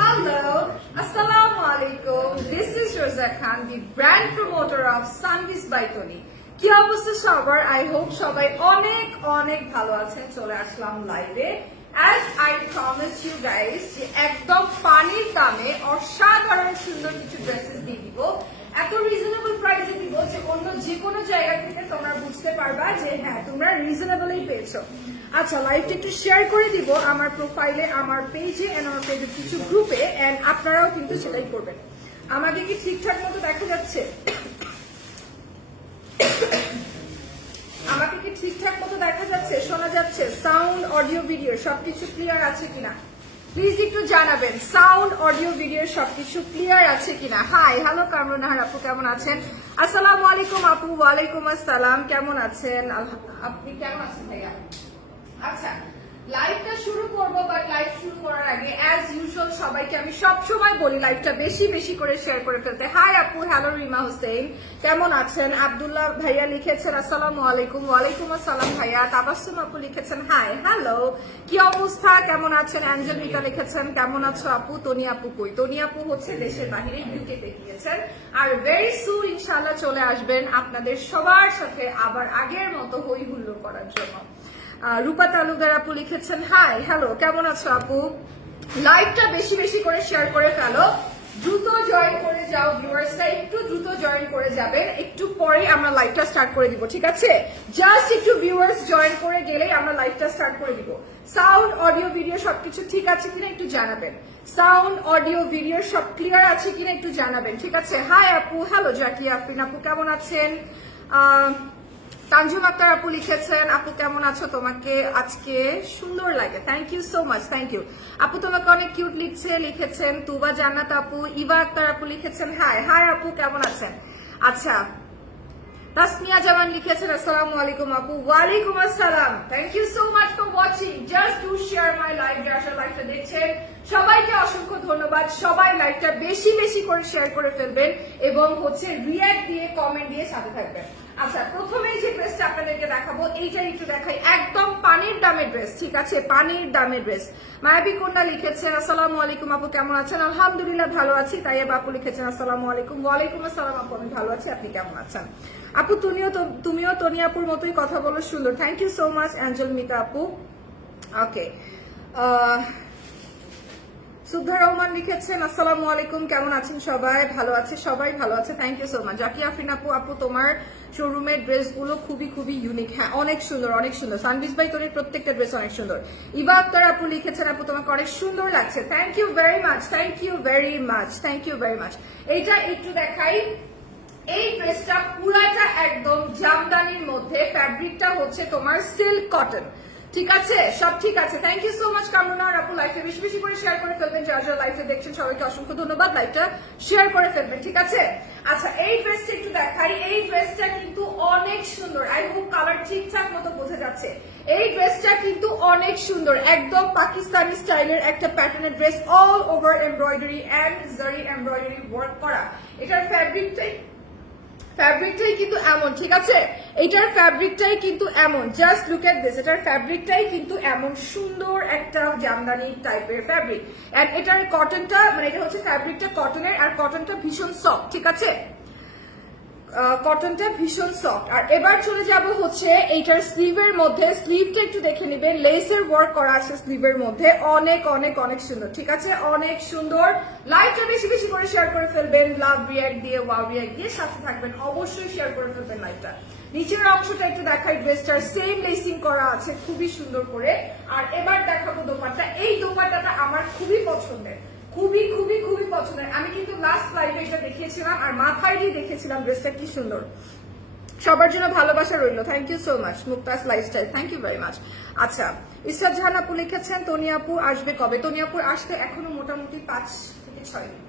Hello, Assalamu alaikum. This is Rosa Khan, the brand promoter of Sunbiz by Tony. কি অবস্থা সবার? I hope সবাই অনেক অনেক ভালো আছেন। চলে আসলাম লাইভে। As I promised you guys যে একদম পানির দামে অসাধারণ সুন্দর কিছু ড্রেসেস দিয়ে দিব। এত রিজনেবল প্রাইসে দিব যে অন্য যে কোনো জায়গা থেকে তোমরা বুঝতে পারবা যে হ্যাঁ তোমরা রিজনেবলই পেয়েছো। আচ্ছা, লাইভটা একটু শেয়ার করে দিব আমার প্রোফাইলে, আমার পেজে এন্ড আমার পেজের কিছু গ্রুপে, এন্ড আপনারাও কিন্তু সেটাই করবেন। আমাকে কি ঠিকঠাক মতো দেখা যাচ্ছে? আমাকে কি ঠিকঠাক মতো দেখা যাচ্ছে, শোনা যাচ্ছে? সাউন্ড, অডিও, ভিডিও সবকিছু ক্লিয়ার আছে কিনা প্লিজ একটু জানাবেন। সাউন্ড, অডিও, ভিডিও সবকিছু ক্লিয়ার আছে কিনা? হাই, হ্যালো কামরুন নাহার আপু, কেমন আছেন? আসসালামু আলাইকুম আপু। ওয়ালাইকুম আসসালাম, কেমন আছেন? আপনি কেমন আছেন ভাইয়া? আচ্ছা, লাইভটা শুরু করবো, বাট লাইভ শুরু করার আগে অ্যাজ ইউজুয়াল সবাইকে আমি সবসময় বলি লাইভটা বেশি বেশি করে শেয়ার করে ফেলতে। হাই আপু, হ্যালো রিমা হোসেন, কেমন আছেন? আব্দুল্লাহ ভাইয়া লিখেছেন আসসালামু আলাইকুম। ওয়ালাইকুম আসসালাম ভাইয়া। তাবাসসুম আপু লিখেছেন হাই, হ্যালো, কি অবস্থা, কেমন আছেন? অ্যাঞ্জেল মিতা লিখেছেন কেমন আছো আপু? তনি আপু কই? তনি আপু হচ্ছে দেশের বাহিরে ইউকেতে গিয়েছেন, আর ভেরি সুন ইনশাআল্লাহ চলে আসবেন আপনাদের সবার সাথে আবার আগের মতো হই হুল্লোড় করার জন্য। রূপা তালুকদার আপু লিখেছেন হাই, হ্যালো, কেমন আছো আপু? লাইভটা বেশি বেশি করে শেয়ার করে ফেলো, দ্রুত জয়েন করে যাও ভিউয়ার্সরা, একটু দ্রুত জয়েন করে যাবেন। একটু পরে আমরা লাইভটা স্টার্ট করে দিব, ঠিক আছে? জাস্ট একটু ভিউয়ার্স জয়েন করে গেলেই আমরা লাইভটা স্টার্ট করে দিব। সাউন্ড, অডিও, ভিডিও সবকিছু ঠিক আছে কিনা একটু জানাবেন। সাউন্ড, অডিও, ভিডিও সব ক্লিয়ার আছে কিনা একটু জানাবেন, ঠিক আছে? হাই আপু, হ্যালো জাকিয়া আফরিন আপু, কেমন আছেন? তানজুম আক্তার আপু লিখেছেন আপু কেমন আছো, তোমাকে আজকে সুন্দর লাগে, thank you so much, thank you আপু, তোমাকে অনেক কিউট লিখেছেন তুবা জান্নাত আপু। ইভা আক্তার আপু লিখেছেন হাই, হাই আপু কেমন আছেন? আচ্ছা, তাসমিয়া জামান লিখেছেন আসসালামু আলাইকুম আপু। ওয়ালাইকুম আসসালাম, thank you so much for watching, just to share my live. যারা লাইভটা দেখছেন সবাইকে অসংখ্য ধন্যবাদ। সবাই লাইভটা বেশি বেশি করে শেয়ার করে ফেলবেন এবং হচ্ছে রিঅ্যাক্ট দিয়ে, কমেন্ট দিয়ে সাথে থাকবেন। আচ্ছা, প্রথমেই যে ড্রেসটা আপনাদেরকে দেখাবো এইটা একটু দেখাই, একদম পানির দামের ড্রেস, ঠিক আছে? পানির দামের ড্রেস। মায়াবী কন্যা লিখেছেন আসসালামু আলাইকুম আপু, কেমন আছেন? আলহামদুলিল্লাহ ভালো আছি। তাইয়েব আপু লিখেছেন আসসালামু আলাইকুম। ওয়ালাইকুম আসসালাম আপু, আমি ভালো আছি, আপনি কেমন আছেন? আপু তুমিও তনি আপুর মতোই কথা বলো, সুন্দর, thank you so much Angel Mita আপু। ওকে, সুদ্ধা রহমান লিখেছেন আসসালামু আলাইকুম, কেমন আছেন সবাই? ভালো আছে, সবাই ভালো আছে, thank you so much. Zakia Afrin আপু, আপু তোমার শোরুমের ড্রেসগুলো খুবই খুবই ইউনিক, হ্যাঁ অনেক সুন্দর, অনেক সুন্দর। সানবিজ বাই তোর প্রত্যেকটা ড্রেস অনেক সুন্দর। ইভা আক্তার আপু লিখেছেন আপু তোমাকে অনেক সুন্দর লাগছে, thank you very much, thank you very much, thank you very much. এইটা একটু দেখাই, এই ড্রেসটা পুরাটা একদম জামদানির মধ্যে, ফ্যাব্রিকটা হচ্ছে তোমার সিল্ক কটন, ঠিক আছে? সব ঠিক আছে, thank you so much Kamrun আপু। লাইভটা বেশি বেশি করে শেয়ার করে ফেলবেন, যারা যারা লাইভটা দেখছেন সবাইকে অসংখ্য ধন্যবাদ, লাইভটা শেয়ার করে ফেলবেন, ঠিক আছে? আচ্ছা, এই ড্রেসটা একটু দেখাই, এই ড্রেসটা কিন্তু অনেক সুন্দর, আই হোপ কালার ঠিকঠাক মতো বোঝা যাচ্ছে। এই ড্রেসটা কিন্তু অনেক সুন্দর, একদম পাকিস্তানি স্টাইলের একটা প্যাটার্নের dress, all over embroidery and zari embroidery work করা। এটার ফ্যাব্রিকটাই কিন্তু এমন, ঠিক আছে? এটার ফ্যাব্রিকটাই কিন্তু এমন, জাস্ট লুক এট দিস, এটার ফ্যাব্রিকটাই কিন্তু এমন সুন্দর একটা জামদানি টাইপের ফ্যাব্রিক, এন্ড এটার কটনটা, মানে এটা হচ্ছে ফ্যাব্রিকটা কটনের, আর কটনটা ভীষণ সফট, ঠিক আছে? কটনটা ভীষণ সফট। আর এবার চলে যাব হচ্ছে এইটার স্লিভের মধ্যে, স্লিভটা একটু দেখে নিবেন, লেসের ওয়ার্ক করা আছে স্লিভের মধ্যে, অনেক অনেক অনেক সুন্দর, ঠিক আছে? অনেক সুন্দর। লাইভটা বেশি বেশি করে শেয়ার করে ফেলবেন, লাভ রিয়াক্ট দিয়ে, ওয়াও রিয়াক্ট দিয়ে সাথে থাকবেন, অবশ্যই শেয়ার করে ফেলবেন লাইভটা। নিচের অংশটা একটু দেখাই, ড্রেসটার সেম লেসিং করা আছে খুবই সুন্দর করে। আর এবার দেখাবো দোপাট্টা, এই দোপাট্টাটা আমার খুবই পছন্দের, খুবই খুবই খুবই পছন্দের। আমি কিন্তু লাস্ট লাইভে এটা দেখিয়েছিলাম আর মাথায় দিয়ে দেখেছিলাম ড্রেসটা কি সুন্দর। সবার জন্য ভালোবাসা রইল, thank you so much. Muktas lifestyle, thank you very much. আচ্ছা, ইসরাত জাহান আপু লিখেছেন তনি আপু আসবে কবে? তনি আপু আসতে এখনো মোটামুটি 5 থেকে 6 দিন।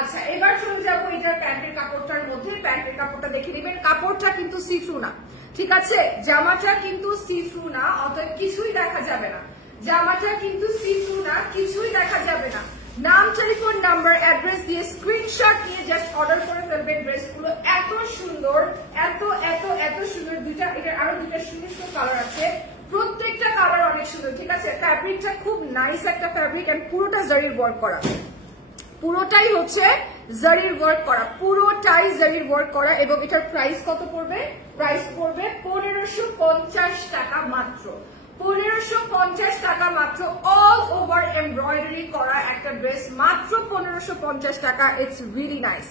আচ্ছা, এবার চলে যাবো এটার প্যান্টের কাপড়টার মধ্যে। প্যান্টের কাপড়টা দেখে নেবেন, কাপড়টা কিন্তু সি থ্রু না, ঠিক আছে? জামাটা কিন্তু সি থ্রু না, অতএব কিছুই দেখা যাবে না। জামাটা কিন্তু সি থ্রু না, কিছুই দেখা যাবে না। নাম, টেলিফোন নাম্বার, অ্যাড্রেস দিয়ে স্ক্রিনশট নিয়ে জাস্ট অর্ডার করে ফেলবেন। ড্রেসগুলো এত সুন্দর, এত এত এত সুন্দর। দুইটা, এটা আরো দুইটা সুন্দর কালার আছে, প্রত্যেকটা কালার অনেক সুন্দর, ঠিক আছে। ফ্যাব্রিকটা খুব নাইস একটা ফ্যাব্রিক এন্ড পুরোটা জারির ওয়ার্ক করা, পুরোটাই হচ্ছে জারির ওয়ার্ক করা, পুরোটাই জারির ওয়ার্ক করা। এবং এটার প্রাইস কত পড়বে? প্রাইস পড়বে 1550 টাকা মাত্র, 1550 টাকা মাত্র। অল ওভার এমব্রয়ডারি করা একটা ড্রেস, মাত্র 1550 টাকা। It's really nice.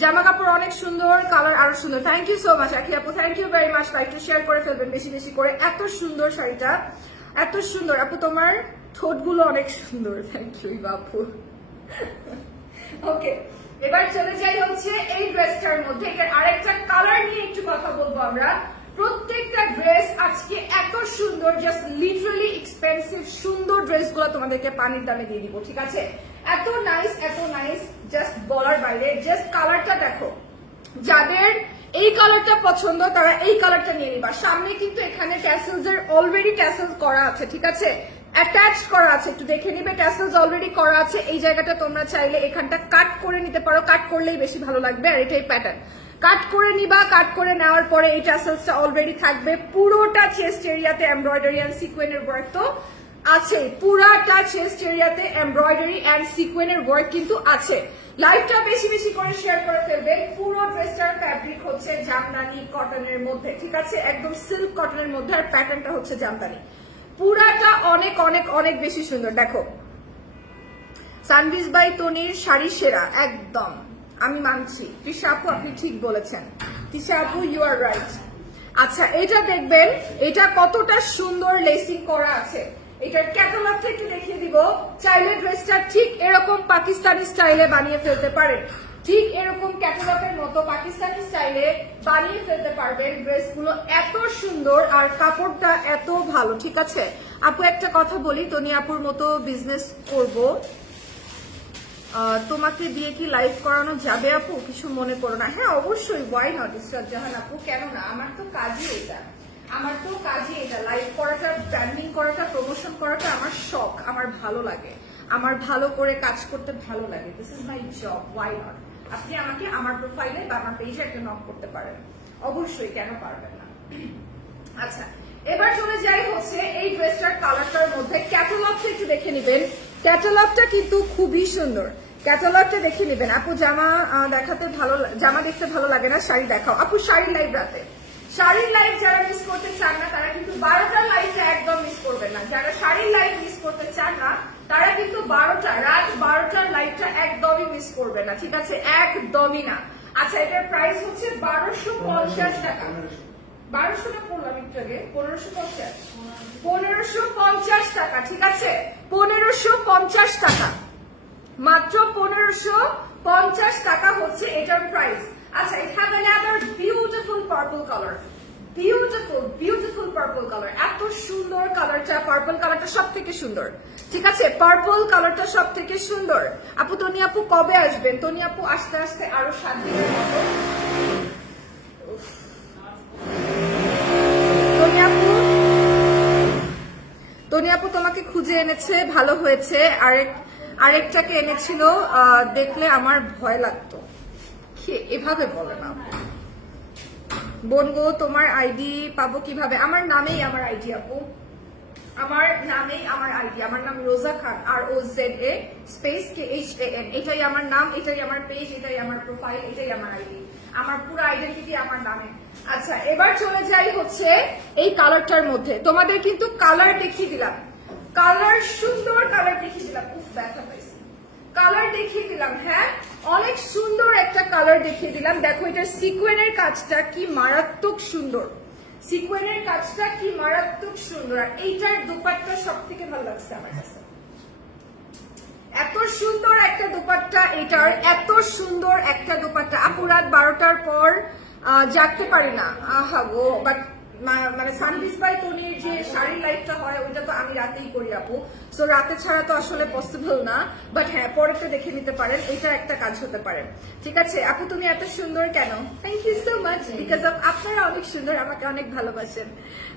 জামা কাপড় অনেক সুন্দর, কালার আরো সুন্দর। থ্যাংক ইউ সো মাচ আখি আপু, থ্যাংক ইউ ভেরি মাচ। লাইভটা শেয়ার করে ফেলবেন বেশি বেশি করে। এত সুন্দর শাড়িটা, এত সুন্দর আপু, তোমার ঠোঁটগুলো অনেক সুন্দর। থ্যাংক ইউ বাপু। ওকে, এবার চলে যাই হচ্ছে এই ড্রেসটার মধ্যে। এটার আরেকটা কালার নিয়ে একটু কথা বলবো আমরা। প্রত্যেকটা ড্রেস আজকে এত সুন্দর, জাস্ট লিটারালি এক্সপেন্সিভ সুন্দর ড্রেসগুলো তোমাদেরকে পানির দামে দিয়ে দিব, ঠিক আছে। এত নাইস, জাস্ট বলার বাইরে। জাস্ট কালারটা দেখো, যাদের এই কালারটা পছন্দ তারা এই কালারটা নিয়ে নিবা। সামনে কিন্তু এখানে ট্যাসেলস এর অলরেডি ট্যাসেলস করা আছে, ঠিক আছে, অ্যাটাচ করা আছে, একটু দেখে নিবে। ট্যাসেলস অলরেডি করা আছে। এই জায়গাটা তোমরা চাইলে এখানটা কাট করে নিতে পারো, কাট করলেই বেশি ভালো লাগবে। আর এটাই প্যাটার্ন, কাট করে নিবা। কাট করে নেওয়ার পরে এই ট্যাসেলসটা অলরেডি থাকবে। পুরোটা চেস্ট এরিয়াতে এমব্রয়ডারি এন্ড সিকোয়েনের ওয়ার্ক তো আছে, পুরাটা চেস্ট এরিয়াতে এমব্রয়ডারি এন্ড সিকোয়েনের ওয়ার্ক কিন্তু আছে। লাইভটা বেশি বেশি করে শেয়ার করে ফেলবে। পুরো ড্রেসটার ফ্যাব্রিক হচ্ছে জামদানি কটনের মধ্যে, ঠিক আছে, একদম সিল্ক কটনের মধ্যে। আর প্যাটার্নটা হচ্ছে জামদানি। পুরাটা অনেক অনেক অনেক বেশি সুন্দর। দেখো, সানভিজ বাই তনির শাড়ি সেরা, একদম আমি মানছি। তৃষা আপু আপনি ঠিক বলেছেন, তৃষা আপু ইউ আর রাইট। আচ্ছা, এটা দেখবেন, এটা কতটা সুন্দর লেসিং করা আছে। এটার ক্যাটালগটা একটু দেখিয়ে দিব। চাইলে ড্রেসটা ঠিক এরকম পাকিস্তানি স্টাইলে বানিয়ে ফেলতে পারেন, ঠিক এরকম ক্যাটালগের মতো পাকিস্তানি স্টাইলে বানিয়ে ফেলতে পারবেন। ড্রেসগুলো এত সুন্দর আর কাপড়টা এত ভালো, ঠিক আছে। আপু একটা কথা বলি, তনি আপুর মতো বিজনেস করব, তোমাকে দিয়ে কি লাইভ করানো যাবে আপু? কিছু মনে করো না। হ্যাঁ অবশ্যই, ওয়াই নট ইসরাত জাহান আপু, কেন না। আমার তো কাজই এটা, লাইভ করাটা, ব্র্যান্ডিং করাটা, প্রমোশন করাটা আমার শখ, আমার ভালো লাগে, আমার ভালো করে কাজ করতে ভালো লাগে। This is my job, why not. আপনি আমাকে আমার প্রোফাইলে বা আমার পেজে একটা নক করতে পারেন, অবশ্যই, কেন পারবেন না। আচ্ছা, এবার চলে যাই হচ্ছে এই ড্রেসটার কালারটার মধ্যে। ক্যাটালগটা একটু দেখে নেবেন, ক্যাটালগটা কিন্তু খুবই সুন্দর। ক্যাটালগটা দেখে নেবেন। আপু জামা দেখাতে ভালো, জামা দেখতে ভালো লাগে না, শাড়ি দেখাও। আপু শাড়ির লাইভ রাতে, শাড়ির লাইভ যারা মিস করতে চান না তারা কিন্তু 12টার লাইভটা একদম মিস করবেন না। যারা শাড়ির লাইভ মিস করতে চান না তারা কিন্তু রাত 12টার লাইভটা একদমই মিস করবেন না, ঠিক আছে, একদমই না। আচ্ছা, এটার প্রাইস হচ্ছে 1250 টাকা। 1200 টাকা পড়লাম একটু আগে, 1550 টাকা, ঠিক আছে, 1550 টাকা, মাত্র 1550 টাকা হচ্ছে এটার প্রাইস। আচ্ছা, it have another beautiful purple color, beautiful purple color। এত সুন্দর কালারটা, পার্পল কালারটা সব থেকে সুন্দর, ঠিক আছে, পার্পল কালারটা সব থেকে সুন্দর। আপু, তনি আপু কবে আসবেন? তনি আপু আস্তে আস্তে আরো 7 দিনের মতো। তনি আপু তোমাকে খুঁজে এনেছে, ভালো হয়েছে। আরেকটাকে এনেছিল, দেখলে আমার ভয় লাগতো। এভাবে বলে না বোন গো, তোমার আইডি পাবো কিভাবে? আমার নামেই আমার আইডি আপু, আমার নামেই আমার আইডি। আমার নাম রোজা খান, ROZA স্পেস KHAN। এটাই আমার নাম, এটাই আমার পেজ, এটাই আমার প্রোফাইল, এটাই আমার আইডি। আমার পুরো আইডেন্টিটি আমার নামে। আচ্ছা, এবার চলে যাই হচ্ছে এই কালারটার মধ্যে। তোমাদের কিন্তু কালার দেখিয়ে দিলাম, কালার সুন্দর কালার দেখিয়ে দিলাম। উফ, ব্যথা পাইছি। কালার দেখিয়ে দিলাম, হ্যাঁ অনেক সুন্দর একটা কালার দেখিয়ে দিলাম। দেখো, এটার সিকোয়েনের কাজটা কি মারাত্মক সুন্দর, সিকোয়েনের কাজটা কি মারাত্মক সুন্দর। আর এইটার দোপাট্টা সব থেকে ভালো লাগছে আমার কাছে। এত সুন্দর একটা দোপাট্টা এটার, এত সুন্দর একটা দোপাট্টা। আপু রাত 12টার পর জাগতে পারি না, আহা গো। বাট মানে সানভিজ বাই তনির যে শাড়ির লাইফটা হয় ওইটা তো আমি রাতেই করি আপু, সো রাতে ছাড়া তো আসলে পসিবল না। বাট হ্যাঁ, পরেরটা দেখে নিতে পারেন, এটা একটা কাজ হতে পারে, ঠিক আছে। আপু তুমি এত সুন্দর কেন? Thank you so much, because of আপনারা অনেক সুন্দর, আমাকে অনেক ভালোবাসেন,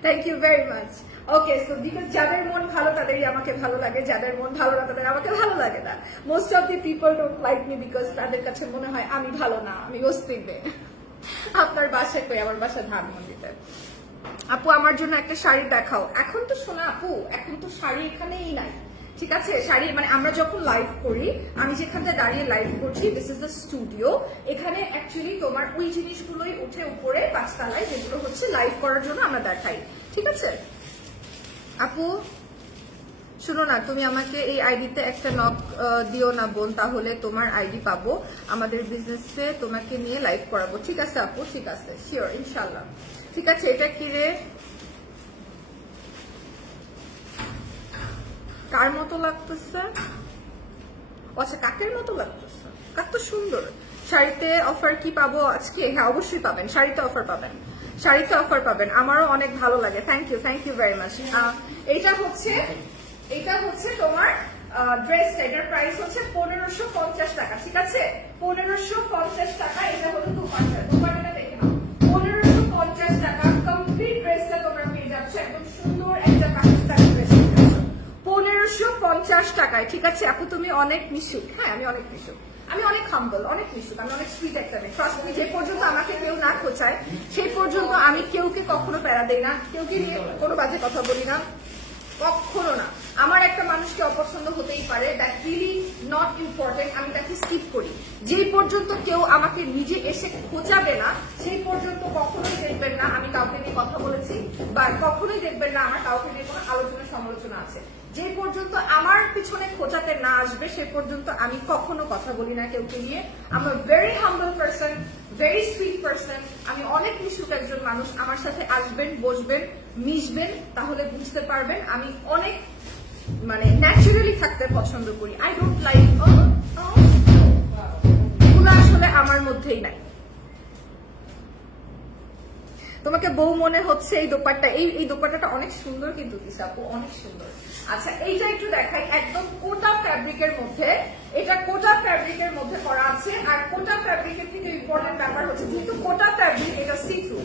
thank you very much. Okay, so because যাদের মন ভালো তাদেরই আমাকে ভালো লাগে, যাদের মন ভালো না তাদের আমাকে ভালো লাগে না। Most of the people don't like me because তাদের কাছে মনে হয় আমি ভালো না, আমি অস্তিত্বে। আপনার বাসায় কই? আমার বাসা ধানমন্ডিতে। আপু আমার জন্য একটা শাড়ি দেখাও। এখন তো শোনা আপু, এখন তো শাড়ি এখানেই নাই, ঠিক আছে? শাড়ি মানে আমরা যখন লাইভ করি, আমি যেখানটা দাঁড়িয়ে লাইভ করছি, দিস ইজ দ্য স্টুডিও, এখানে অ্যাকচুয়ালি তোমার ওই জিনিসগুলোই উঠে উপরে 5 তলায়, যেগুলো হচ্ছে লাইভ করার জন্য আমরা দেখাই, ঠিক আছে? আপু শুনো না, তুমি আমাকে এই আইডিতে একটা নক দিও না বোন, তাহলে তোমার আইডি পাবো, আমাদের বিজনেসে তোমাকে নিয়ে লাইভ করাবো। ঠিক আছে আপু, ঠিক আছে, শিওর, ইনশাল্লাহ। ঠিক আছে, এটা কি রে, কার মতো লাগতেছে? আচ্ছা, কাকের মতো লাগতেছে, কাক তো সুন্দর। শাড়িতে অফার কি পাবো আজকে? হ্যাঁ অবশ্যই পাবেন, শাড়িতে অফার পাবেন, শাড়িতে অফার পাবেন, আমারও অনেক ভালো লাগে। Thank you very much. এটা হচ্ছে তোমার ড্রেসটা, এটার প্রাইস হচ্ছে 1550 টাকা, ঠিক আছে? 1550 টাকা। এটা হলো দুপাট্টাটা দেখে নাও, 1550 টাকা কমপ্লিট ড্রেসটা তোমরা পেয়ে যাচ্ছ, একদম সুন্দর একটা পাকিস্তানি ড্রেস পেয়ে যাচ্ছ 1550 টাকায়, ঠিক আছে? আপু তুমি অনেক মিশুক। হ্যাঁ আমি অনেক মিশুক, আমি অনেক হাম্বল, অনেক মিশুক, আমি অনেক সুইট একটা মেয়ে। ট্রাস্ট মি, যে পর্যন্ত আমাকে কেউ না খোঁচায় সেই পর্যন্ত আমি কেউকে কখনো প্যারা দেই না, কেউকে নিয়ে কোনো বাজে কথা বলি না, কখনো না। আমার একটা মানুষকে অপছন্দ হতেই পারে, দ্যাট রিয়েলি নট ইম্পর্টেন্ট, আমি তাকে স্কিপ করি। যেই পর্যন্ত কেউ আমাকে নিজে এসে খোঁচাবে না সেই পর্যন্ত কখনোই দেখবেন না আমি কাউকে নিয়ে কথা বলেছি, বা কখনোই দেখবেন না আমার কাউকে নিয়ে কোনো আলোচনা সমালোচনা আছে। যে পর্যন্ত আমার পিছনে খোঁচাতে না আসবে সে পর্যন্ত আমি কখনো কথা বলি না কেউকে নিয়ে। আমি ভেরি হাম্বল পারসন, ভেরি সুইট পারসন, আমি অনেক মিশুক একজন মানুষ। আমার সাথে আসবেন, বসবেন, মিশবেন, তাহলে বুঝতে পারবেন আমি অনেক মানে ন্যাচারালি থাকতে পছন্দ করি। আই ডোন্ট লাইক এগুলো, আসলে আমার মধ্যেই নাই। তোমাকে বউ মনে হচ্ছে এই দোপাট্টা, এই দোপাট্টাটা অনেক সুন্দর কিন্তু দিশা আপু, অনেক সুন্দর। আচ্ছা এইটা একটু দেখাই, একদম কোটা ফ্যাব্রিকের মধ্যে, এটা কোটা ফ্যাব্রিকের মধ্যে করা আছে। আর কোটা ফ্যাব্রিকের থেকে ইম্পর্টেন্ট ব্যাপার হচ্ছে, যেহেতু কোটা ফ্যাব্রিক এটা সি থ্রু,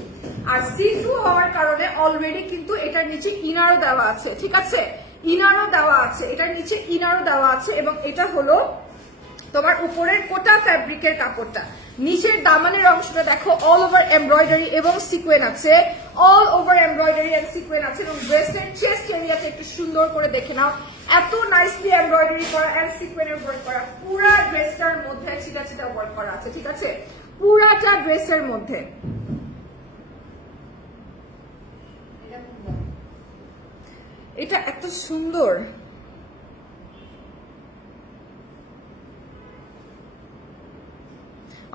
আর সি থ্রু হওয়ার কারণে অলরেডি কিন্তু এটার নিচে ইনারও দেওয়া আছে, ঠিক আছে? ইনারও দেওয়া আছে, এটার নিচে ইনারও দেওয়া আছে। এবং এটা হলো তোমার উপরের কোটা ফ্যাব্রিকের কাপড়টা, নিচের দামানের অংশটা দেখো অল ওভার এমব্রয়ডারি এবং সিকোয়েন আছে, all over embroidery and sequin আছে। এবং ড্রেসের চেস্ট এরিয়াটা একটু সুন্দর করে দেখে নাও, এত নাইসলি এমব্রয়ডারি করা এন্ড সিকোয়েনের ওয়ার্ক করা, পুরা ড্রেসটার মধ্যে ছিটা ছিটা ওয়ার্ক করা আছে, ঠিক আছে? পুরাটা ড্রেসের মধ্যে। এটা এত সুন্দর,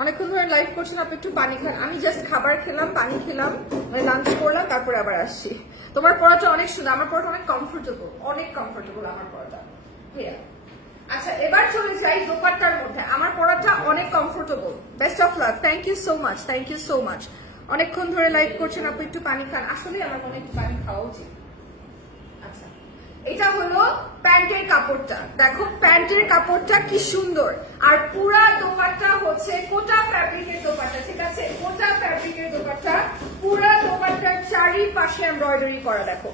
অনেকক্ষণ ধরে লাইভ করছেন, আপনি একটু পানি খান। আমি জাস্ট খাবার খেলাম, পানি খেলাম, মানে লাঞ্চ করলাম, তারপরে আবার আসছি। তোমার পড়াটা অনেক সুন্দর, আমার পড়াটা অনেক কমফোর্টেবল, অনেক কমফোর্টেবল আমার পড়াটা। ভাইয়া আচ্ছা এবার চলে যাই দোপাট্টার মধ্যে, আমার পড়াটা অনেক comfortable. Best of luck, thank you so much, thank you so much. অনেকক্ষণ ধরে লাইভ করছেন, আপনি একটু পানি খান। আসলে আমার মনে একটু পানি খাওয়া উচিত। আচ্ছা এটা হলো প্যান্টের কাপড়টা, দেখো প্যান্টের কাপড়টা কি সুন্দর। আর পুরা দোপাট্টা হচ্ছে কোটা ফ্যাব্রিকের দোপাট্টা, ঠিক আছে? কোটা ফ্যাব্রিকের দোপাট্টা, পুরা দোপাট্টার চারিপাশে এমব্রয়ডারি করা, দেখো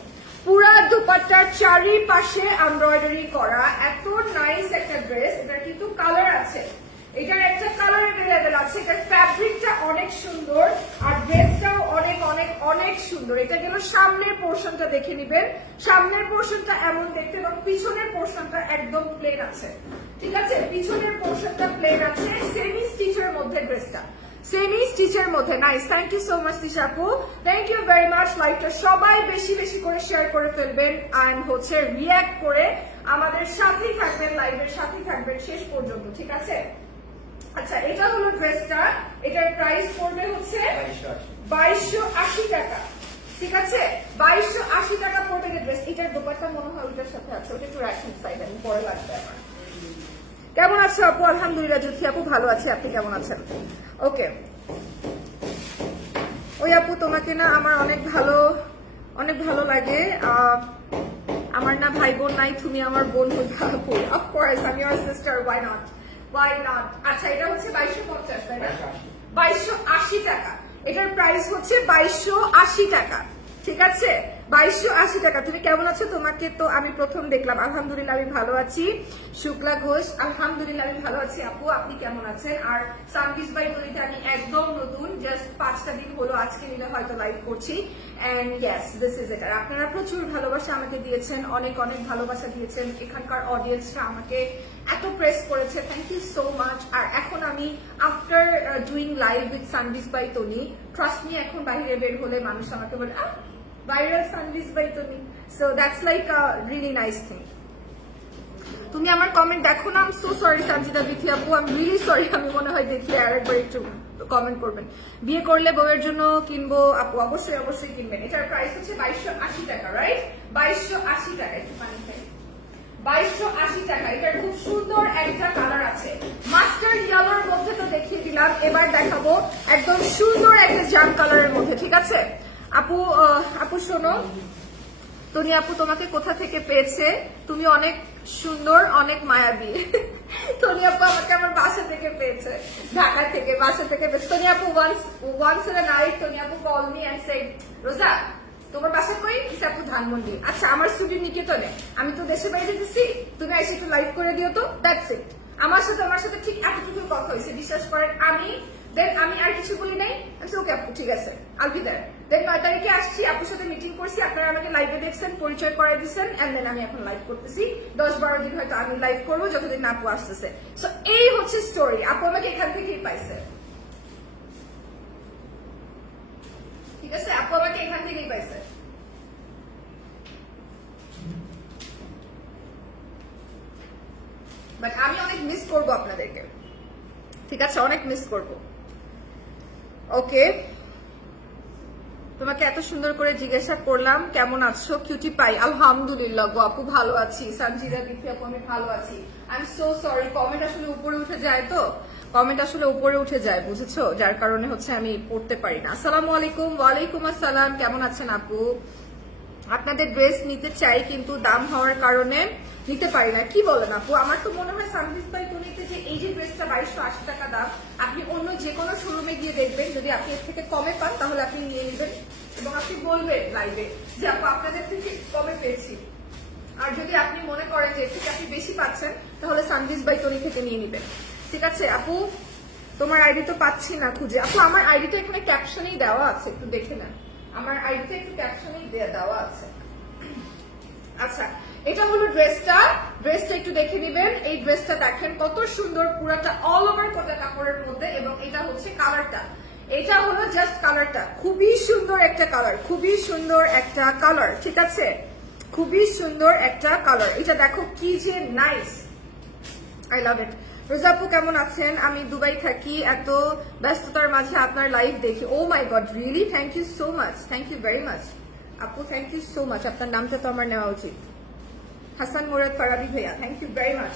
পুরা দোপাট্টার চারিপাশে এমব্রয়ডারি করা, এত নাইস একটা ড্রেস। এটা কিন্তু কালার আছে, এটার একটা কালার লেভেল আছে, এটার ফ্যাব্রিকটা অনেক সুন্দর আর ড্রেসটাও অনেক অনেক অনেক সুন্দর। এটা গেল সামনের পোর্শনটা, দেখে নিবেন সামনের পোর্শনটা এমন দেখতে, এবং পিছনের পোর্শনটা একদম প্লেন আছে, ঠিক আছে? পিছনের পোর্শনটা প্লেন আছে, সেমি স্টিচের মধ্যে ড্রেসটা, সেমি স্টিচের মধ্যে। Nice, thank you so much Tisha আপু, থ্যাংক ইউ ভেরি মাচ। লাইভটা সবাই বেশি বেশি করে শেয়ার করে ফেলবেন এন্ড হচ্ছে রিঅ্যাক্ট করে আমাদের সাথেই থাকবেন, লাইভের সাথেই থাকবেন শেষ পর্যন্ত, ঠিক আছে? আচ্ছা এটা হলো ড্রেসটা, এটার প্রাইস পড়বে হচ্ছে 2280 টাকা, ঠিক আছে? 2280 টাকা পড়বে যে ড্রেস। এটার দোপাট্টা মনে হয় ওইটার সাথে আছে, ওটা একটু রাখেন সাইড, আমি পরে লাগবে আমার। কেমন আছো আপু? আলহামদুলিল্লাহ জ্যোতি আপু ভালো আছে, আপনি কেমন আছেন? ওকে ওই আপু তোমাকে না আমার অনেক ভালো লাগে, আমার না ভাই বোন নাই, তুমি আমার বোন হইবা আপু। অফকোর্স আমি your sister, why not, why not. আচ্ছা এটা হচ্ছে 2250, তাই না? 2280 টাকা, এটার প্রাইস হচ্ছে 2280 টাকা, ঠিক আছে? 2280 টাকা। তুমি কেমন আছো? তোমাকে তো আমি প্রথম দেখলাম। আলহামদুলিল্লাহ আমি ভালো আছি। শুক্লা ঘোষ, আলহামদুলিল্লাহ আমি ভালো আছি। আপু আপনি কেমন আছেন? আর সানভিস বাই তনিতে আমি একদম নতুন, জাস্ট 5টা দিন হলো, আজকে মিলে হয়তো লাইভ করছি। And yes, this is it. আর আপনারা প্রচুর ভালোবাসা আমাকে দিয়েছেন, অনেক অনেক ভালোবাসা দিয়েছেন। এখানকার অডিয়েন্সরা আমাকে এত প্রেস করেছে, থ্যাংক ইউ সো মাচ। আর এখন আমি after doing live with Sanvees by Tony, trust me, এখন বাইরে বের হলে মানুষ আমাকে বলে viral Sanvees by Tony. So that's like a really nice thing. তুমি আমার কমেন্ট দেখো না? I am so sorry Sanjita Bithi আপু, আই এম রিয়েলি সরি। আমি মনে হয় দেখি আরেকবার একটু কমেন্ট করবেন। বিয়ে করলে বউয়ের জন্য কিনবো আপু, অবশ্যই অবশ্যই কিনবেন। এটার প্রাইস হচ্ছে 2280 টাকা, রাইট? 2280 টাকা। একটু পানি খাই। 2280 টাকা। এটার খুব সুন্দর একটা কালার আছে, মাস্টার্ড ইয়েলোর মধ্যে তো দেখিয়ে দিলাম, এবার দেখাবো একদম সুন্দর একটা জাম কালারের মধ্যে, ঠিক আছে? আপু আপু শোনো, তনি আপু তোমাকে কোথা থেকে পেয়েছে? তুমি অনেক সুন্দর, অনেক মায়াবী। তনি আপু আমাকে আমার বাসা থেকে পেয়েছে, ঢাকা থেকে, বাসা থেকে পেয়েছে। তনি আপু once in a night Toni আপু call me and said, রোজা তোমার বাসা কই? আপু ধানমন্ডি। আচ্ছা, আমার স্টুডিও নিকেতনে, আমি তো দেশের বাইরে যেতেছি, তুমি এসে একটু লাইভ করে দিও তো, দ্যাটস ইট। আমার সাথে ঠিক এতটুকু কথা হয়েছে, বিশ্বাস করেন। আমি আর কিছু বলি নাই। ওকে আপু, ঠিক আছে, আল বি দেয়ার। দেন 9 তারিখে আসছি, আপুর সাথে মিটিং করছি, আপনারা আমাকে লাইভে দেখছেন, পরিচয় করাই দিচ্ছেন, এন্ড দেন আমি এখন লাইভ করতেছি। 10-12 দিন হয়তো আমি লাইভ করবো, যতদিন আপু আসতেছে। সো এই হচ্ছে স্টোরি। আপু আমাকে এখান থেকেই পাইছে, ঠিক আছে? আপু আমাকে এখান থেকেই পাইছে। বাট আমি অনেক মিস করবো আপনাদেরকে, ঠিক আছে? অনেক মিস করবো। ওকে, তোমাকে এত সুন্দর করে জিজ্ঞাসা করলাম কেমন আছো, কিউটি পাই। আলহামদুলিল্লাহ গো আপু, ভালো আছি। সঞ্জিতা বিথি আপু আমি ভালো আছি। I am so sorry, comment আসলে উপরে উঠে যায়, তো কমেন্ট আসলে উপরে উঠে যায়, বুঝেছো? যার কারণে হচ্ছে আমি পড়তে পারি না। আসসালামু আলাইকুম। ওয়ালাইকুম আসসালাম, কেমন আছেন আপু? আপনাদের ড্রেস নিতে চাই, কিন্তু দাম হওয়ার কারণে নিতে পারি না। কি বলেন আপু? আমার তো মনে হয় সানভিস বাই তনিতে যে এই যে ড্রেসটা 2280 টাকা দাম, আপনি অন্য যে কোনো শোরুমে গিয়ে দেখবেন, যদি আপনি এর থেকে কমে পান তাহলে আপনি নিয়ে নেবেন এবং আপনি বলবেন লাইভে যে আপু আপনাদের থেকে কমে পেয়েছি। আর যদি আপনি মনে করেন যে এর থেকে আপনি বেশি পাচ্ছেন, তাহলে সানভিস বাই তনি থেকে নিয়ে নেবেন, ঠিক আছে? আপু তোমার আইডি তো পাচ্ছি না খুঁজে। আপু আমার আইডিটা এখানে ক্যাপশনেই দেওয়া আছে, একটু দেখে নেন। আমার আইডিতে একটু ক্যাপশনেই দেওয়া আছে। আচ্ছা, এটা হলো ড্রেসটা একটু দেখে নিবেন। এই ড্রেসটা দেখেন কত সুন্দর, পুরাটা অল ওভার কোটা কাপড়ের মধ্যে, এবং এটা হচ্ছে কালারটা, এটা হলো জাস্ট কালারটা, খুবই সুন্দর একটা কালার, খুবই সুন্দর একটা কালার, ঠিক আছে? খুবই সুন্দর একটা কালার। এটা দেখো কি যে নাইস, আই লাভ ইট। রোজা আপু কেমন আছেন? আমি দুবাই থাকি, এত ব্যস্ততার মাঝে আপনার লাইভ দেখি। Oh my god, really? Thank you so much, thank you very much আপু, থ্যাংক ইউ সো মাচ। আপনার নামটা তো আমার নেওয়া উচিত। হাসান মুরাদ ফারাবি ভাইয়া, থ্যাংক ইউ ভেরি মাচ।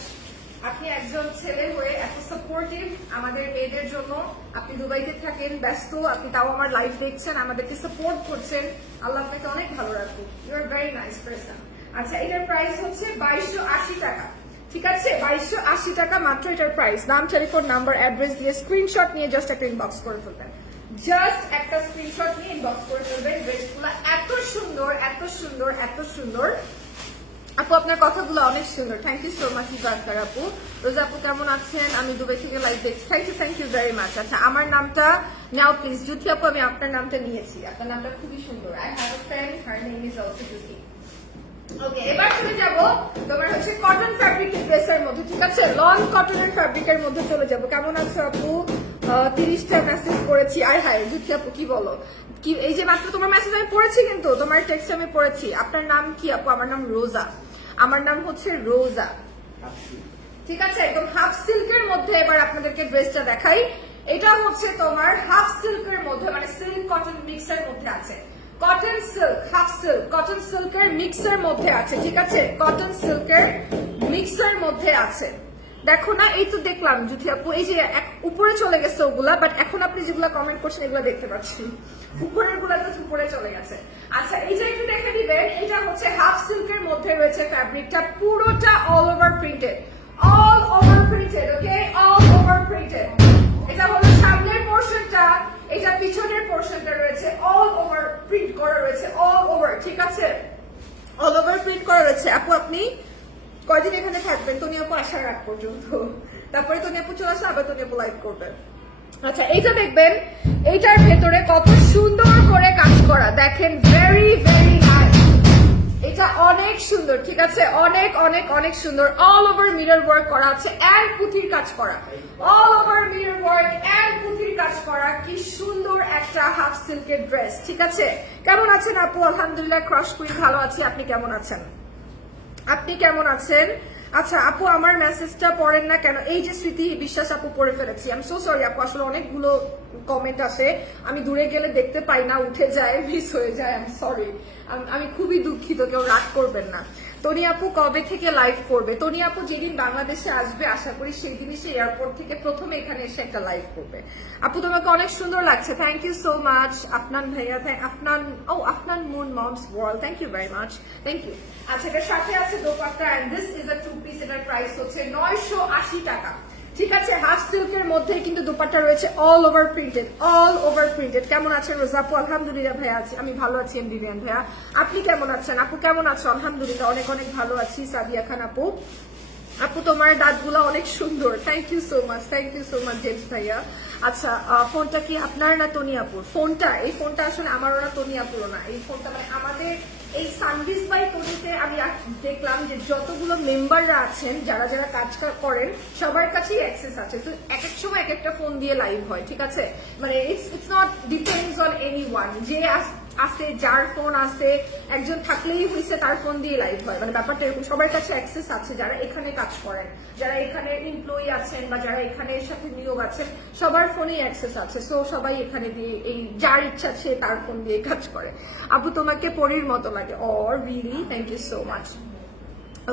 আপনি একজন ছেলে হয়ে এত সাপোর্টিভ আমাদের মেয়েদের জন্য। আপনি দুবাইতে থাকেন, ব্যস্ত, আপনি তাও আমার লাইভ দেখছেন, আমাদেরকে সাপোর্ট করছেন। আল্লাহ আপনাকে অনেক ভালো রাখুক। You are very nice person. আচ্ছা, এটার প্রাইস হচ্ছে 2280 টাকা, ঠিক আছে? 2280 টাকা মাত্র এটার প্রাইস। নাম, টেলিফোন নাম্বার, অ্যাড্রেস দিয়ে স্ক্রিনশট নিয়ে জাস্ট একটা ইনবক্স করে ফেলবেন, জাস্ট একটা স্ক্রিনশট নিয়ে ইনবক্স করে ফেলবেন। ড্রেসগুলো এত সুন্দর, এত সুন্দর, এত সুন্দর। আপু আপনার কথাগুলো অনেক সুন্দর, থ্যাংক ইউ সো মাচ ইবারকার আপু। রোজা আপু কেমন আছেন? আমি দুবাই থেকে লাইভ দেখছি, থ্যাংক ইউ ভেরি মাচ। আচ্ছা, আমার নামটা নাও প্লিজ। জ্যোতি আপু আমি আপনার নামটা নিয়েছি, আপনার নামটা খুবই সুন্দর। I have a friend, her name is also Jyoti. Okay, এবার চলে যাব তোমার হচ্ছে কটন ফ্যাব্রিকের ড্রেসের মধ্যে, ঠিক আছে? লং কটনের ফ্যাব্রিকের মধ্যে চলে যাব। কেমন আছো আপু? 30টা মেসেজ করেছি। আয় হায় জ্যোতি আপু, কি বলো? কি এই যে মাত্র তোমার মেসেজ আমি পড়েছি, কিন্তু তোমার টেক্সট আমি পড়েছি। আপনার নাম কি আপু? আমার নাম রোজা, আমার নাম হচ্ছে রোজা, ঠিক আছে? একদম হাফ সিল্কের মধ্যে এবার আপনাদেরকে ড্রেসটা দেখাই। এটা হচ্ছে তোমার হাফ সিল্কের মধ্যে, মানে সিল্ক কটন মিক্সের মধ্যে আছে। Cotton silk, half silk, cotton সিল্কের মিক্সের মধ্যে আছে, ঠিক আছে? কটন সিল্কের মিক্সের মধ্যে আছে। দেখো না, এই তো দেখলাম জ্যোতি আপু, এই যে উপরে চলে গেছে ওগুলা, বাট এখন আপনি যেগুলা কমেন্ট করছেন এগুলো দেখতে পাচ্ছি, উপরের গুলা তো উপরে চলে গেছে। আচ্ছা, এই যে একটু দেখে দিবেন, এটা হচ্ছে হাফ সিল্কের মধ্যে রয়েছে ফ্যাব্রিকটা, পুরোটা all over printed, all over printed, okay? All over printed. এটা হলো সামনের পোর্শনটা, এটা পিছনের পোর্শনটা রয়েছে অল ওভার প্রিন্ট করা রয়েছে, অল ওভার, ঠিক আছে, অল ওভার প্রিন্ট করা রয়েছে। আপু আপনি কয়দিন এখানে থাকবেন? তনি আপু আসার আগ পর্যন্ত, তারপরে তনি আপু চলে আসলে আবার তনি আপু লাইভ করবেন। আচ্ছা এইটা দেখবেন, এইটার ভেতরে কত সুন্দর করে কাজ করা, দেখেন ভেরি ভেরি নাইস, এটা অনেক সুন্দর, ঠিক আছে, অনেক অনেক অনেক সুন্দর। অল ওভার মিরর ওয়ার্ক করা আছে এন্ড পুঁথির কাজ করা, all over mirror work and পুঁথির কাজ করা, কি সুন্দর একটা হাফ সিল্কের ড্রেস, ঠিক আছে। কেমন আছেন আপু? আলহামদুলিল্লাহ ক্রস কুইন ভালো আছি, আপনি কেমন আছেন? আপনি কেমন আছেন? আচ্ছা আপু আমার মেসেজটা পড়েন না কেন? এই যে স্মৃতি বিশ্বাস আপু পড়ে ফেলেছি, আই এম সো সরি আপু, আসলে অনেকগুলো কমেন্ট আসে, আমি দূরে গেলে দেখতে পাই না, উঠে যায়, মিস হয়ে যায়, আই এম সরি, আমি খুবই দুঃখিত, কেউ রাগ করবেন না। তনি আপু কবে থেকে লাইভ করবে? তনি আপু যেদিন বাংলাদেশে আসবে আশা করি সেই দিনই সে এয়ারপোর্ট থেকে প্রথমে এখানে এসে একটা লাইভ করবে। আপু তোমাকে অনেক সুন্দর লাগছে, thank you so much. Afnan ভাইয়া, Afnan Moon mom's world, thank you very much, thank you. আচ্ছা এটার সাথে আছে dupatta and this is a two piece, এটার প্রাইস হচ্ছে 980 টাকা, ঠিক আছে। হাফ সিল্কের মধ্যে কিন্তু দোপাট্টা রয়েছে all over printed, all over printed. কেমন আছেন রোজা আপু? আলহামদুলিল্লাহ ভাইয়া আছি, আমি ভালো আছি। এমডিভিয়ান ভাইয়া আপনি কেমন আছেন? আপু কেমন আছো? আলহামদুলিল্লাহ অনেক অনেক ভালো আছি। সাদিয়া খান আপু, আপু তোমার দাঁতগুলো অনেক সুন্দর, thank you so much, thank you so much James ভাইয়া। আচ্ছা ফোনটা কি আপনার না তনি আপুর? ফোনটা, এই ফোনটা আসলে আমারও না তনি আপুরও না, এই ফোনটা মানে আমাদের এই সানভিস বাই তনিতে আমি দেখলাম যে যতগুলো মেম্বাররা আছেন, যারা যারা কাজ করেন সবার কাছেই অ্যাক্সেস আছে, তো এক এক সময় এক একটা ফোন দিয়ে লাইভ হয়, ঠিক আছে, মানে it's not depends on any one, যে আছে যার ফোন আছে একজন থাকলেই হয়েছে তার ফোন দিয়ে লাইভ হয়, মানে ব্যাপারটা এরকম, সবার কাছে অ্যাক্সেস আছে, যারা এখানে কাজ করেন, যারা এখানে এমপ্লয়ি আছেন বা যারা এখানে সাথে নিয়োগ আছেন, সবার ফোনেই অ্যাক্সেস আছে, সো সবাই এখানে দিয়ে এই যার ইচ্ছা সে তার ফোন দিয়ে কাজ করে। আপু তোমাকে পরীর মতো লাগে, or really, thank you so much.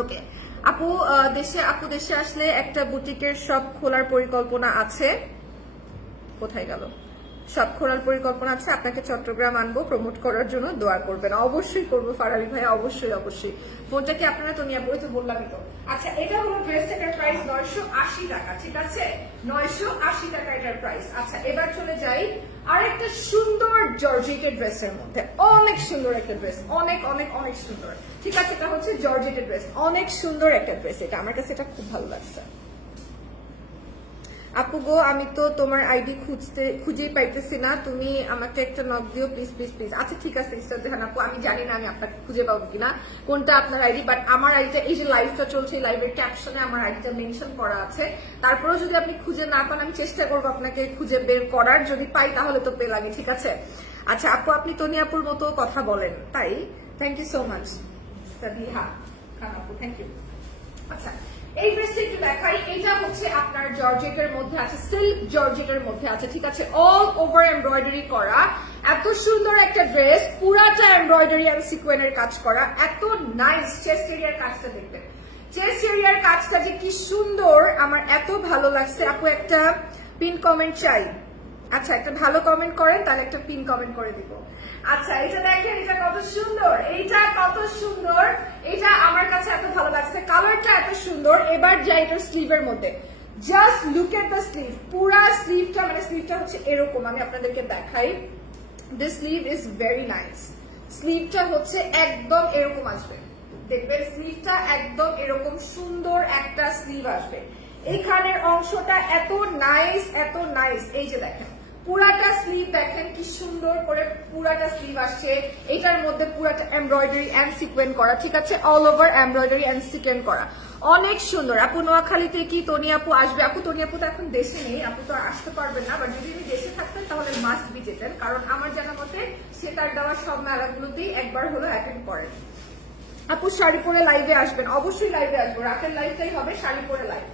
Okay আপু দেশে আসলে একটা বুটিকের শপ খোলার পরিকল্পনা আছে, কোথায় গেল? সব খোলার পরিকল্পনা আছে, আপনাকে চট্টগ্রাম আনবো প্রমোট করার জন্য, দোয়া করবেন। অবশ্যই করবো ফারাবি ভাই, অবশ্যই অবশ্যই। ফোনটা কি আপনারা তো নিয়ে তো বললামই তো। আচ্ছা এটা হলো ড্রেসটার প্রাইস 980 টাকা, ঠিক আছে, 980 টাকা এটার প্রাইস। আচ্ছা এবার চলে যাই আরেকটা সুন্দর জর্জেটের ড্রেসের মধ্যে, অনেক সুন্দর একটা ড্রেস, অনেক অনেক অনেক সুন্দর, ঠিক আছে, এটা হচ্ছে জর্জেটের ড্রেস, অনেক সুন্দর একটা ড্রেস, এটা আমার কাছে এটা খুব ভালো লাগছে। আপু গো আমি তো তোমার আইডি খুঁজেই পাইতেছি না, তুমি আমাকে একটা নক দিও প্লিজ প্লিজ প্লিজ। আচ্ছা ঠিক আছে ইস্তারজাহান আপু, আমি জানি না আমি আপনাকে খুঁজে পাবো কিনা, কোনটা আপনার আইডি, বাট আমার আইডিটা, এই যে লাইভটা চলছে এই লাইভের ক্যাপশনে আমার আইডিটা মেনশন করা আছে, তারপরেও যদি আপনি খুঁজে না পান আমি চেষ্টা করবো আপনাকে খুঁজে বের করার, যদি পাই তাহলে তো পেলামই, ঠিক আছে। আচ্ছা আপু আপনি তনি আপুর মতো কথা বলেন, তাই, thank you so much Sadia Khan আপু, থ্যাংক ইউ। আচ্ছা এই ড্রেসটা একটু দেখাই, এটা হচ্ছে আপনার জর্জেটের মধ্যে আছে, সিল্ক জর্জেটের মধ্যে আছে, ঠিক আছে, অল ওভার এমব্রয়ডারি করা, এত সুন্দর একটা ড্রেস, পুরাটা এমব্রয়ডারি আর সিকোয়েনের কাজ করা, এত নাইস। চেস্ট এরিয়ার কাজটা দেখবেন, চেস্ট এরিয়ার কাজটা যে কি সুন্দর, আমার এত ভালো লাগছে। আপু একটা পিন কমেন্ট চাই, আচ্ছা একটা ভালো কমেন্ট করেন তাহলে একটা পিন কমেন্ট করে দিব। আচ্ছা এটা দেখেন, এটা কত সুন্দর, এইটা কত সুন্দর, এটা আমার কাছে এত ভালো লাগছে, কালারটা এত সুন্দর। এবার যাই এটার স্লিভের মধ্যে, just look at the sleeve, পুরা স্লিভটা, মানে স্লিভটা হচ্ছে এরকম, আমি আপনাদেরকে দেখাই, this sleeve is very nice, স্লিভটা হচ্ছে একদম এরকম আসবে, দেখবেন স্লিভটা একদম এরকম সুন্দর একটা স্লিভ আসবে, এখানের অংশটা এত নাইস, এত নাইস, এই যে দেখেন পুরাটা স্লিভ দেখেন কি সুন্দর করে পুরাটা স্লিভ আসছে, এটার মধ্যে পুরাটা এমব্রয়ডারি এন্ড সিকোয়েন্স করা, ঠিক আছে, all over embroidery and sequence করা, অনেক সুন্দর। আপু নোয়াখালীতে কি তনি আপু আসবে? আপু তনি আপু তো এখন দেশে নেই, আপু তো আসতে পারবেন না, বাট যদি উনি দেশে থাকতেন তাহলে মাস্ট বি যেতেন, কারণ আমার জানা মতে সে তার দেওয়ার সব মেলাগুলোতেই একবার হলো অ্যাটেন্ড করেন। আপু শাড়ি পরে লাইভে আসবেন? অবশ্যই লাইভে আসবো, রাতের লাইভটাই হবে শাড়ি পরে লাইভ,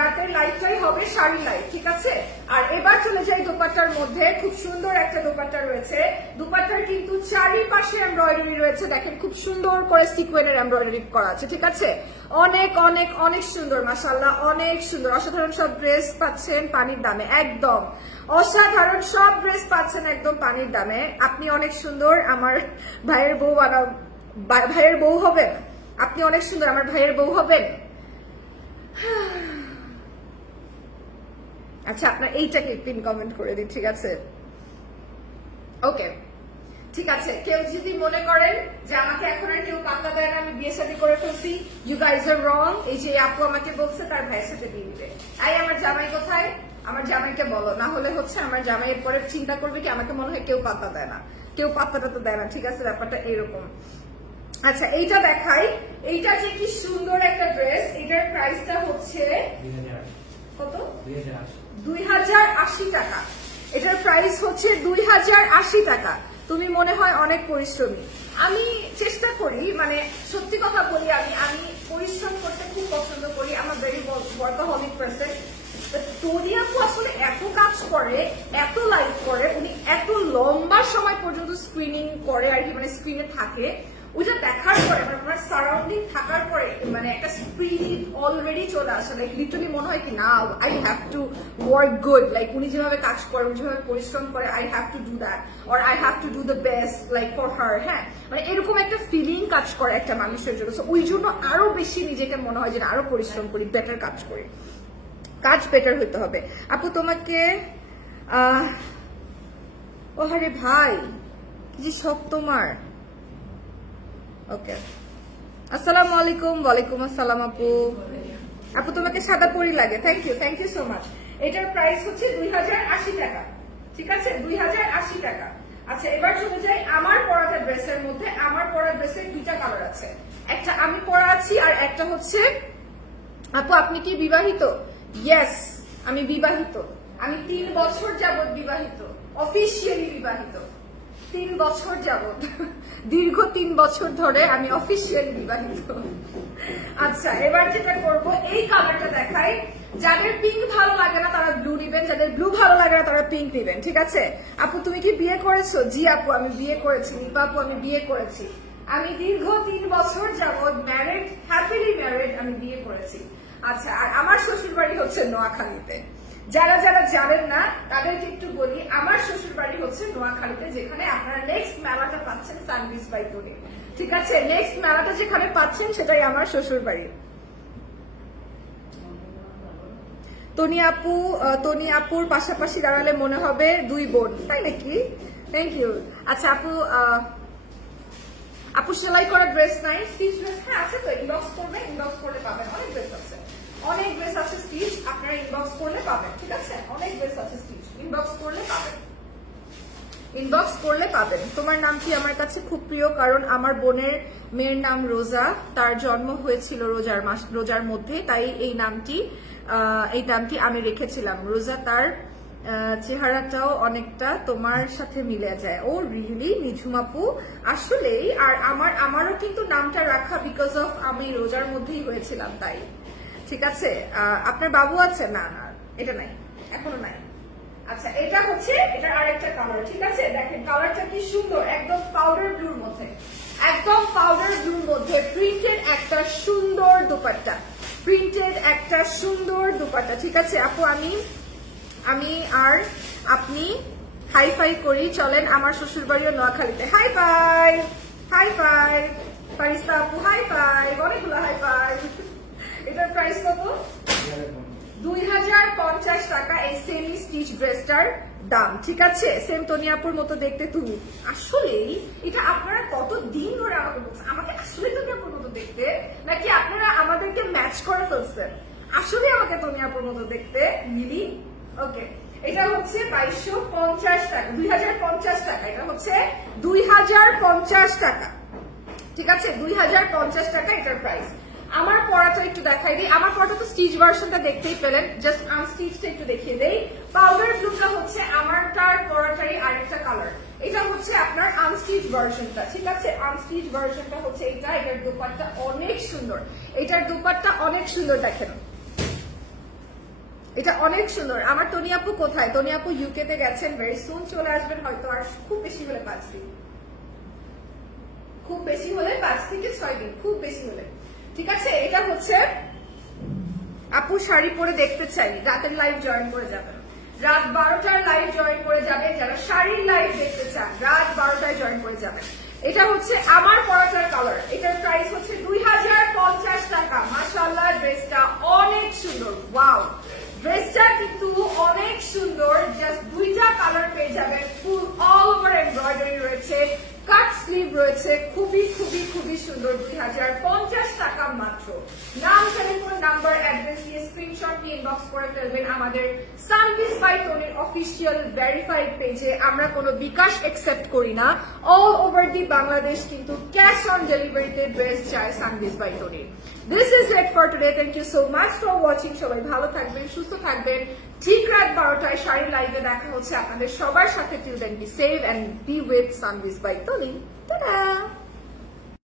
রাতের লাইভটাই হবে শাড়ি লাইভ, ঠিক আছে। আর এবার চলে যাই দোপাট্টার মধ্যে, খুব সুন্দর একটা দোপাট্টা রয়েছে, দোপাট্টার কিন্তু চারিপাশে এমব্রয়ডারি রয়েছে, দেখেন খুব সুন্দর করে সিকোয়েনের এমব্রয়ডারি করা আছে, ঠিক আছে, অনেক অনেক অনেক সুন্দর, মাশাআল্লাহ অনেক সুন্দর, অসাধারণ সব ড্রেস পাচ্ছেন পানির দামে, একদম অসাধারণ সব ড্রেস পাচ্ছেন একদম পানির দামে। আপনি অনেক সুন্দর, আমার ভাইয়ের বউ ভাইয়ের বউ হবেন, আপনি অনেক সুন্দর, আমার ভাইয়ের বউ হবেন। আচ্ছা আপনার এইটাকে পিন কমেন্ট করে দিই, ঠিক আছে? ওকে ঠিক আছে। কেউ যদি মনে করেন যে আমাকে এখন আর কেউ পাত্তা দেয় না, আমি বিয়ে শাদী করে ফেলছি, ইউ গাইজ আর রং। এই যে আপু আমাকে বলছে তার ভাইয়ের সাথে বিয়ে দিবে। আমার জামাই কোথায়? আমার জামাইকে বলো, না হলে হচ্ছে আমার জামাইয়ের পরে চিন্তা করবে কি আমাকে মনে হয় কেউ পাত্তা দেয় না, কেউ পাত্তাটা তো দেয় না, ঠিক আছে? ব্যাপারটা এরকম। আচ্ছা এইটা দেখাই, এইটা যে কি সুন্দর একটা ড্রেস, এটার প্রাইসটা হচ্ছে কত? 2080 টাকা। এটার প্রাইস হচ্ছে 2080 টাকা। তুমি মনে হয় অনেক পরিশ্রমী। আমি চেষ্টা করি, মানে সত্যি কথা বলি, আমি পরিশ্রম করতে খুব পছন্দ করি। আমার ভেরি ওয়ার্কাহলিক পারসন। টনি আপু আসলে এত কাজ করে, এত লাইভ করে, উনি এত লম্বা সময় পর্যন্ত স্ক্রিনিং করে আর কি, মানে স্ক্রিনে থাকে। ওইটা দেখার পরে আমার সারাউন্ডিং থাকার পরে মানে একটা স্পিরিট অলরেডি চলে আসে। লাইক লিটারালি মনে হয় কি না, I have to work good. Like উনি যেভাবে কাজ করে, উনি যেভাবে পরিশ্রম করে, I have to do that, or I have to do the best like for her. হ্যাঁ, মানে এরকম একটা ফিলিং কাজ করে একটা মানুষের জন্য। ওই জন্য আরো বেশি নিজেকে মনে হয় যে আরো পরিশ্রম করি, বেটার কাজ করি, কাজ বেটার হইতে হবে। আপু তোমাকে ও আরে ভাই কি যে সব তোমার। ওকে আসসালামু আলাইকুম। ওয়ালাইকুম আসসালাম আপু। আপু তোমাকে সাদা পরি লাগে, থ্যাংক ইউ সো মাচ। এটার প্রাইস হচ্ছে 2080 টাকা, ঠিক আছে? 2080 টাকা। আচ্ছা এবার চলে যাই আমার পরাটা ড্রেসের মধ্যে। আমার পরা ড্রেসের দুইটা কালার আছে, একটা আমি পরা আছি আর একটা হচ্ছে। আপু আপনি কি বিবাহিত? ইয়েস আমি বিবাহিত। আমি 3 বছর যাবত বিবাহিত, অফিসিয়ালি বিবাহিত। 3 বছর যাবত, দীর্ঘ 3 বছর ধরে আমি অফিসিয়ালি বিবাহিত। আচ্ছা এবার যেটা করবো, এই কালারটা দেখাই। যাদের পিঙ্ক ভালো লাগে না তারা ব্লু নিবেন, যাদের ব্লু ভালো লাগে না তারা পিঙ্ক নিবেন, ঠিক আছে? আপু তুমি কি বিয়ে করেছো? জি আপু আমি বিয়ে করেছি। নিপা আপু আমি বিয়ে করেছি। আমি দীর্ঘ 3 বছর যাবত ম্যারিড, হ্যাপিলি ম্যারিড, আমি বিয়ে করেছি। আচ্ছা আর আমার শ্বশুর বাড়ি হচ্ছে নোয়াখালীতে। যারা যারা জানেন না তাদেরকে একটু বলি, আমার শ্বশুর বাড়ি হচ্ছে নোয়াখালীতে, যেখানে আপনারা নেক্সট মেলাটা পাচ্ছেন সানবিজ বাই টনি, ঠিক আছে? নেক্সট মেলাটা যেখানে পাচ্ছেন সেটাই আমার শ্বশুর বাড়ি। তনি আপুর পাশাপাশি দাঁড়ালে মনে হবে 2 বোন, তাই নাকি? Thank you. আচ্ছা আপু সেলাই করা ড্রেস নাই, স্টিচ ড্রেস? হ্যাঁ আছে তো, ইনবক্স করবে, ইনবক্স করলে পাবেন। অনেক ড্রেস আছে, অনেক ড্রেস আছে স্টিচ, আপনারা ইনবক্স করলে পাবেন, ঠিক আছে? অনেক ড্রেস আছে স্টিচ, ইনবক্স করলে পাবেন, ইনবক্স করলে পাবেন। তোমার নাম কি আমার কাছে খুব প্রিয়, কারণ আমার বোনের মেয়ের নাম রোজা, তার জন্ম হয়েছিল রোজার মধ্যে, তাই এই নামটি আমি রেখেছিলাম। রোজা তার চেহারাটাও অনেকটা তোমার সাথে মিলে যায়। ও রিয়েলি নিঝুম আপু? আসলেই। আর আমারও কিন্তু নামটা রাখা বিকজ অফ আমি রোজার মধ্যেই হয়েছিলাম, তাই। ঠিক আছে। আপনার বাবু আছে? না না এটা নাই, এখনো নাই। আচ্ছা এটা হচ্ছে এটার আরেকটা কালার, ঠিক আছে? দেখেন কালারটা কি সুন্দর, একদম পাউডার ব্লুর মধ্যে, একদম পাউডার ব্লুর মধ্যে প্রিন্টেড একটা সুন্দর দুপাট্টা, প্রিন্টেড একটা সুন্দর দুপাট্টা, ঠিক আছে? আপু আমি আর আপনি হাই ফাই করি, চলেন আমার শ্বশুর বাড়িও নোয়াখালীতে। হাই ফাই, হাই ফাই ফারিস্তা আপু, হাই ফাই, অনেকগুলো হাই ফাই। এটার প্রাইস কত? 2050 টাকা এই সেমি স্টিচ ড্রেসটার দাম, ঠিক আছে? সেম তনিয়াপুর মতো দেখতে তুমি। আসলেই এটা আপনারা কত দিন ধরে আমাকে বলছেন আমাকে আসলে তনিয়াপুর মতো দেখতে, নাকি আপনারা আমাদেরকে ম্যাচ করে ফেলছেন? আসলে আমাকে তনিয়াপুর মতো দেখতে মিলি। ওকে এটা হচ্ছে 2250 টাকা, 2050 টাকা। এটা হচ্ছে 2050 টাকা, ঠিক আছে? 2050 টাকা এটার প্রাইস। আমার পরাটা একটু দেখাই দিই। আমার পরাটা তো স্টিচ ভার্সনটা দেখতেই পেলেন, জাস্ট আনস্টিচটা একটু দেখিয়ে দেই। পাউডার ব্লুটা হচ্ছে আমারটার পরাটারই আরেকটা কালার। এটা হচ্ছে আপনার আনস্টিচ ভার্সনটা, ঠিক আছে? আনস্টিচ ভার্সনটা হচ্ছে এটা। এটার দোপাট্টা অনেক সুন্দর, এটার দোপাট্টা অনেক সুন্দর, দেখেন এটা অনেক সুন্দর। আমার তনি আপু কোথায়? তনি আপু ইউকে তে গেছেন, ভেরি সুন চলে আসবেন হয়তো, আর খুব বেশি হলে 5 দিন, খুব বেশি হলে 5 থেকে 6 দিন, খুব বেশি হলে, ঠিক আছে? এটা হচ্ছে আপু শাড়ি পরে দেখতে চাই, রাতের লাইভ জয়েন করে যাবেন, রাত 12টার লাইভ জয়েন করে যাবে। যারা শাড়ির লাইভ দেখতে চান রাত 12টায় জয়েন করে যাবেন। এটা হচ্ছে আমার পরাটার কালার, এটার প্রাইস হচ্ছে 2050 টাকা। মাশাআল্লাহ ড্রেসটা অনেক সুন্দর, ওয়াও ড্রেসটা কিন্তু অনেক সুন্দর 2050 টাকা মাত্র। নাম, টেলিফোন নাম্বার, অ্যাড্রেস দিয়ে স্ক্রিনশট নিয়ে ইনবক্স করে ফেলবেন আমাদের সানপিস বাই তনির অফিসিয়াল ভেরিফাইড পেজে। আমরা কোনো বিকাশ অ্যাকসেপ্ট করি না, অল ওভার দি বাংলাদেশ কিন্তু ক্যাশ অন ডেলিভারিতে ড্রেস চায় সানপিস by তনির। This is it for today. Thank you so much for watching. সবাই ভালো থাকবেন, সুস্থ থাকবেন। ঠিক রাত 12টায় শাড়ির লাইভে দেখা হচ্ছে আপনাদের সবার সাথে। Till then, be safe and be with Sunbiz by Toni. Ta-da!